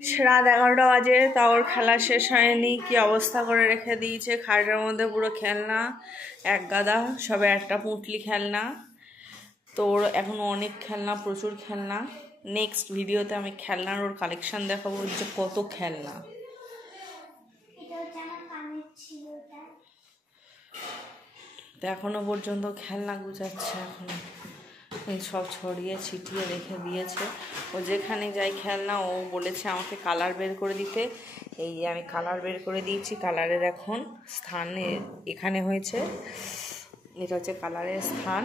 রাত 11টা বাজে, তাও ওর খেলা শেষ হয়নি। কি অবস্থা করে রেখে দিয়েছে, খাটের মধ্যে পুরো খেলনা এক গাদা, সবে একটা পুঁটলি খেলনা। তো ওর এখনও অনেক খেলনা, প্রচুর খেলনা। নেক্সট ভিডিওতে আমি খেলনার ওর কালেকশন দেখাবো যে কত খেলনা। তো এখনো পর্যন্ত খেলনা গুছাচ্ছে, এখনো সব ছড়িয়ে ছিটিয়ে রেখে দিয়েছে। ও যেখানে যাই খেলনা, ও বলেছে আমাকে কালার বের করে দিতে। এই যে আমি কালার বের করে দিয়েছি। কালারের এখন স্থান এখানে হয়েছে, এটা হচ্ছে কালারের স্থান।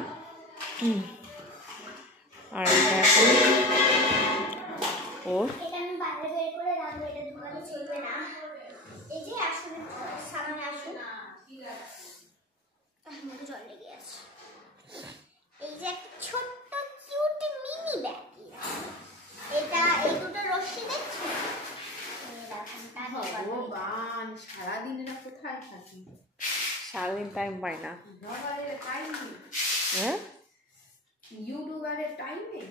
আর এটা এখন ও এই যে একটা ছোট্ট কিউট মিনি ব্যাগ, এটা এই দুটো রশ্মি দেখছো? ভগবান, সারাদিন এরা কোথায় থাকি? সারাদিন টাইম পাই না। হ্যাঁ, ইউটিউবারের টাইম নেই।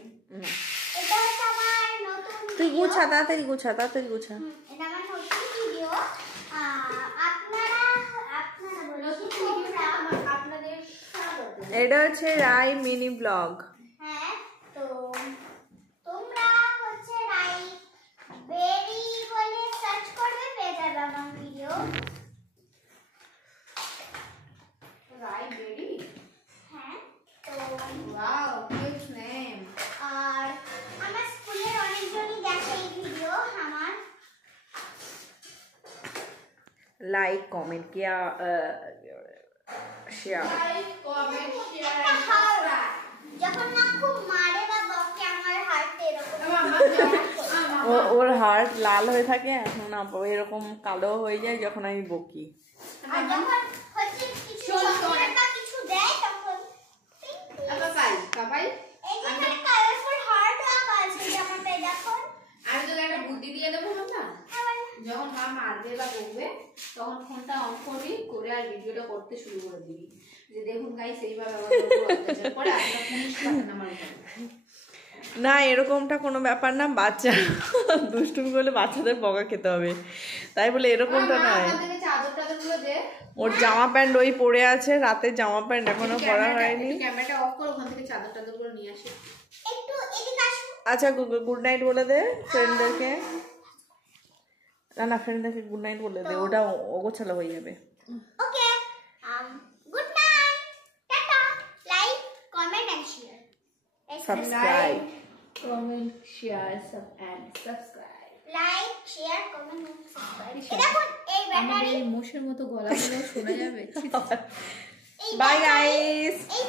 এটা হচ্ছে আমার নতুন, তুই গুছা, তাড়াতাড়ি গুছা, তাড়াতাড়ি গুছা। এটা আমার নতুন ভিডিও। আপনারা বলছি তোমরা, আপনাদের স্বাগত। এটা হচ্ছে রাই মিনি ব্লগ। হ্যাঁ, তো তোমরা হচ্ছে রাই বেরি বলে সার্চ করবে, পেয়ে যাবে আমার ভিডিও। রাই বেরি? হ্যাঁ, তো ওয়াও, কিউট নেম। আর আমার স্কুলের অনেকজনই দেখে এই ভিডিও আমার। लाइक कमेंट किया, शेयर। লাইক, কমেন্ট, শেয়ার, একটা হার্ট যখন না খুব মারে বা বকে, আমার হার্ট এরকম ওর হার্ট লাল হয়ে থাকে এখন, এরকম কালো হয়ে যায় যখন আমি বকি। আর যখন হচ্ছে কিছু চকলেট বা কিছু দেয় তখন কাপাই। এই যে এখানে কালারফুল হার্ট আঁকা আছে জামাতে, দেখো। আমি তোকে একটা বুদ্ধি দিয়ে দেবো না, যখন মা মারবে বা বকবে তখন ফোনটা অন করবি, করে আর ভিডিওটা করতে শুরু করে দিবি যে দেখুন গাইস এইভাবে পরে আমরা পুলিশ পাঠান আমার উপরে। না, এরকমটা কোনো ব্যাপার না। বাচ্চা দুষ্টুমি করলে বাচ্চাদের বকা খেতে হবে, তাই বলে এরকমটা নয়। চাদর টাদরগুলো দে। ওর জামা প্যান্ট ওই পরে আছে, রাতের জামা প্যান্ট এখনো পরা হয়নি। ক্যামেরাটা অফ কর, ওখান থেকে চাদর টাদরগুলো নিয়ে আসি। একটু এদিকে আসো। আচ্ছা, গুড নাইট বলে দে ফ্রেন্ডদেরকে। না, ফ্রেন্ডদেরকে গুড নাইট বলে দে, ওটা অগোছালো হয়ে যাবে। Okay, good night, tata. Like, comment and share, subscribe, comment, share and subscribe. Like, share, comment and subscribe. দেখুন এই ব্যাটারি মোষের মতো গলাগুলো শোনা যাবে। Bye guys. এই